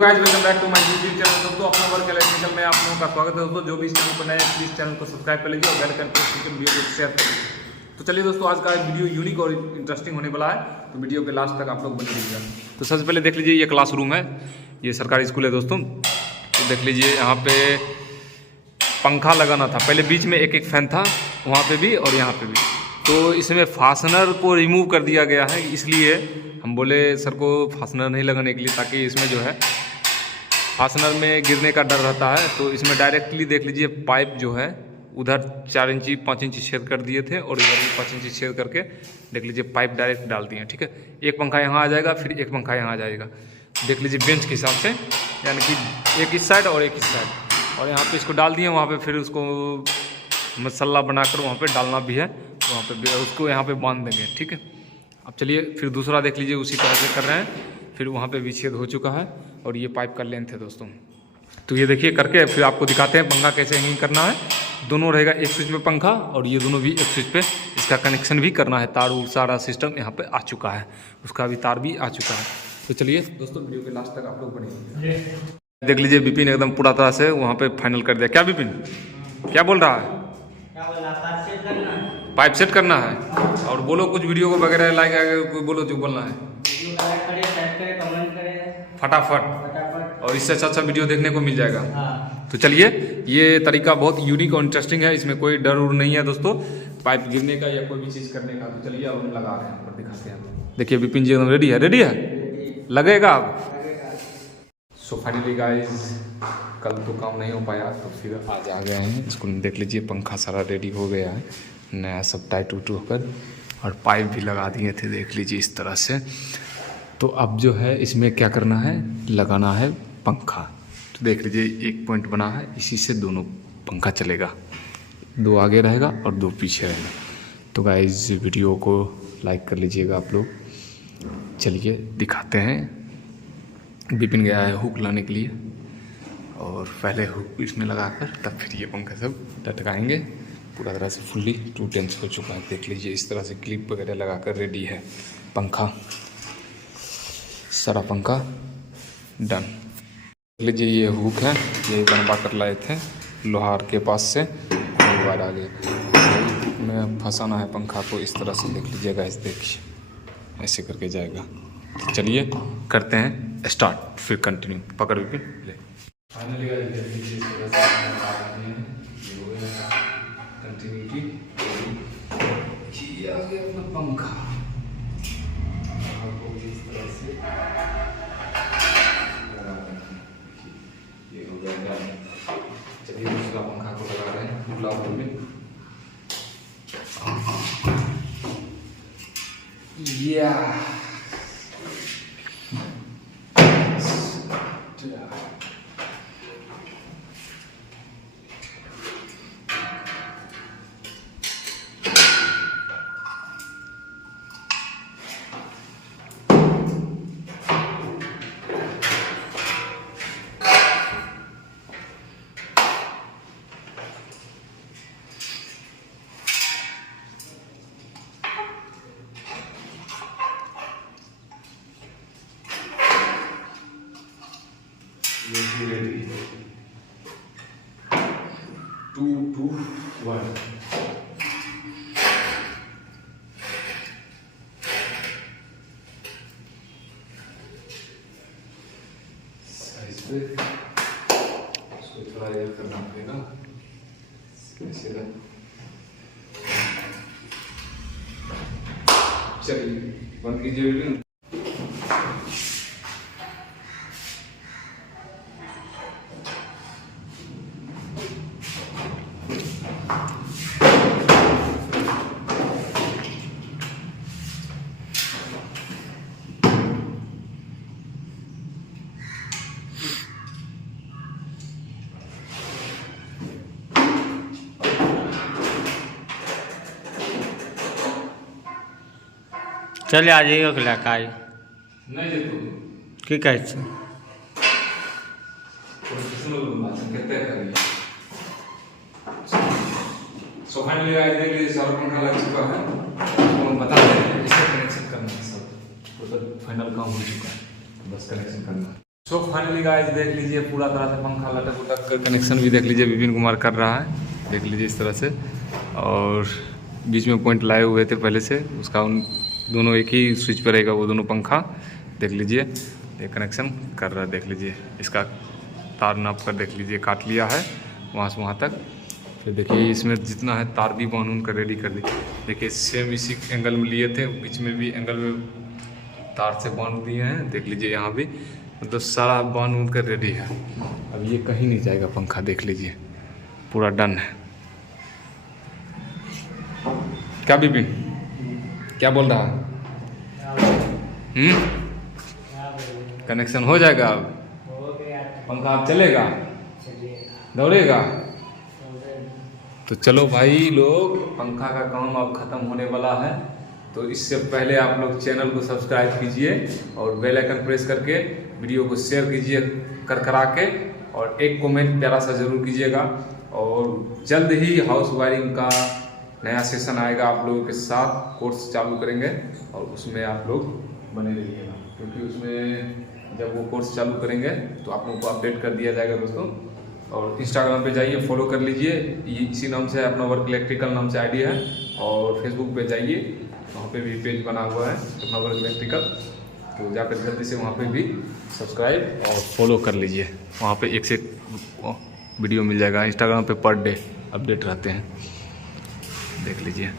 Guys welcome back to my YouTube channel. दोस्तों अपना work electrical में आप लोगों का स्वागत है। दोस्तों जो भी इस चैनल पर नए हैं प्लीज चैनल को सब्सक्राइब कर लीजिए और बेल आइकन प्रेस करके वीडियो को शेयर कर लीजिए। तो चलिए दोस्तों आज का वीडियो यूनिक और इंटरेस्टिंग होने वाला है, तो वीडियो के लास्ट तक आप लोग बने रहिएगा। तो सबसे पहले देख लीजिए ये क्लासरूम है, ये सरकारी स्कूल है दोस्तों। तो देख लीजिए यहाँ पे पंखा लगाना था, पहले बीच में एक एक फैन था वहाँ पे भी और यहाँ पे भी, तो इसमें फास्टनर को रिमूव कर दिया गया है। इसलिए हम बोले सर को फास्टनर नहीं लगाने के लिए, ताकि इसमें जो है फास्टनर में गिरने का डर रहता है। तो इसमें डायरेक्टली देख लीजिए पाइप जो है उधर 4 इंची 5 इंची छेद कर दिए थे और इधर भी 5 इंची छेद करके देख लीजिए पाइप डायरेक्ट डाल दिए। ठीक है, एक पंखा यहाँ आ जाएगा, फिर एक पंखा यहाँ आ जाएगा। देख लीजिए बेंच के हिसाब से, यानी कि एक इस साइड और एक इस साइड, और यहाँ पे इसको डाल दिए। वहाँ पे फिर उसको मसाला बनाकर वहाँ पे डालना भी है, वहाँ पे उसको यहाँ पे बांध देंगे। ठीक है, अब चलिए फिर दूसरा देख लीजिए, उसी तरह से कर रहे हैं। फिर वहाँ पे भी छेद हो चुका है और ये पाइप का लेंथ है दोस्तों। तो ये देखिए करके फिर आपको दिखाते हैं पंखा कैसे हैंगिंग करना है। दोनों रहेगा एक स्विच पे पंखा, और ये दोनों भी एक स्विच पे। इसका कनेक्शन भी करना है, तार सारा सिस्टम यहाँ पे आ चुका है, उसका भी तार भी आ चुका है। तो चलिए दोस्तों वीडियो के लास्ट तक आप लोग बने। देख लीजिए विपिन एकदम पूरा तरह से वहाँ पे फाइनल कर दिया। क्या विपिन क्या बोल रहा है? पाइप सेट करना है, और बोलो कुछ वीडियो को वगैरह लाइक बोलो जो बोलना है फटाफट, और इससे अच्छा वीडियो देखने को मिल जाएगा। तो चलिए ये तरीका बहुत यूनिक और इंटरेस्टिंग है, इसमें कोई डर उर नहीं है दोस्तों पाइप गिरने का या कोई भी चीज़ करने का। तो चलिए अब हम लगा रहे हैं और दिखाते हैं। देखिए विपिन जी एकदम रेडी है, रेडी है, लगेगा अब। सो फाइनली गाइस कल तो काम नहीं हो पाया, तो फिर आज आ गए हैं स्कूल में। देख लीजिए पंखा सारा रेडी हो गया है, नया सब टाइट उट होकर, और पाइप भी लगा दिए थे देख लीजिए इस तरह से। तो अब जो है इसमें क्या करना है, लगाना है पंखा। तो देख लीजिए एक पॉइंट बना है, इसी से दोनों पंखा चलेगा, 2 आगे रहेगा और 2 पीछे रहेगा। तो गाइस वीडियो को लाइक कर लीजिएगा आप लोग। चलिए दिखाते हैं। विपिन गया है हुक लाने के लिए, और पहले हुक इसमें लगाकर तब फिर ये पंखा सब लटकाएंगे। पूरा तरह से फुल्ली 2 टेंस हो चुका है। देख लीजिए इस तरह से क्लिप वगैरह लगाकर रेडी है पंखा, सारा पंखा डन। देख लीजिए ये हुक है, ये बनवा कर लाए थे लोहार के पास से, बार आगे में फंसाना है पंखा को इस तरह से। देख लीजिएगा, इस देखिए ऐसे करके जाएगा। तो चलिए करते हैं स्टार्ट, फिर कंटिन्यू। पकड़ भी ले फाइनली कंटिन्यूटी अपना पंखा इस तरह से ये हो गया। चलिए दूसरा पंखा को लगा रहे हैं गुलाब में। Ready. 2, 2, 1. साइज पे उसको थोड़ा ये करना पड़ेगा, ऐसे। चलिए बंद कीजिए। चले आ जाइए अगला काज नहीं जेतो की कहै छै सो फाइनली आज देख लीजिए सारा पंखा लग चुका है। तो हम बता दें इसका कनेक्शन करना है, सब टोटल फाइनल काम हो चुका है, बस कनेक्शन करना है। सो फाइनली गाइस देख लीजिए पूरा तरह से पंखा लटक उटक कर कनेक्शन भी देख लीजिए विपिन कुमार कर रहा है, देख लीजिए इस तरह से। और बीच में पॉइंट लाए हुए थे पहले से, उसका उन दोनों एक ही स्विच पर रहेगा वो दोनों पंखा। देख लीजिए ये कनेक्शन कर रहा है, देख लीजिए इसका तार नाप कर देख लीजिए, काट लिया है वहाँ से वहाँ तक। फिर देखिए इसमें जितना है तार भी बांध कर रेडी कर दी। देखिए सेम इसी एंगल में लिए थे, बीच में भी एंगल में तार से बांध दिए हैं, देख लीजिए यहाँ भी मतलब सारा बांध कर रेडी है। अब ये कहीं नहीं जाएगा पंखा, देख लीजिए पूरा डन है। क्या बिपिन क्या बोल रहा है? कनेक्शन हो जाएगा अब? पंखा अब चलेगा, दौड़ेगा? तो चलो भाई लोग, पंखा का काम अब ख़त्म होने वाला है। तो इससे पहले आप लोग चैनल को सब्सक्राइब कीजिए और बेल आइकन प्रेस करके वीडियो को शेयर कीजिए करा के, और एक कमेंट प्यारा सा ज़रूर कीजिएगा। और जल्द ही हाउस वायरिंग का नया सेशन आएगा, आप लोगों के साथ कोर्स चालू करेंगे और उसमें आप लोग बने रहिएगा, क्योंकि उसमें जब वो कोर्स चालू करेंगे तो आप लोगों को अपडेट कर दिया जाएगा दोस्तों। और इंस्टाग्राम पे जाइए, फॉलो कर लीजिए, इसी नाम से अपना वर्क इलेक्ट्रिकल नाम से आईडी है। और फेसबुक पे जाइए, वहाँ पे भी पेज बना हुआ है अपना वर्क इलेक्ट्रिकल, तो जाकर जल्दी से वहाँ पे भी सब्सक्राइब और फॉलो कर लीजिए। वहाँ पे एक से वीडियो मिल जाएगा। इंस्टाग्राम पे पर डे अपडेट रहते हैं, देख लीजिए।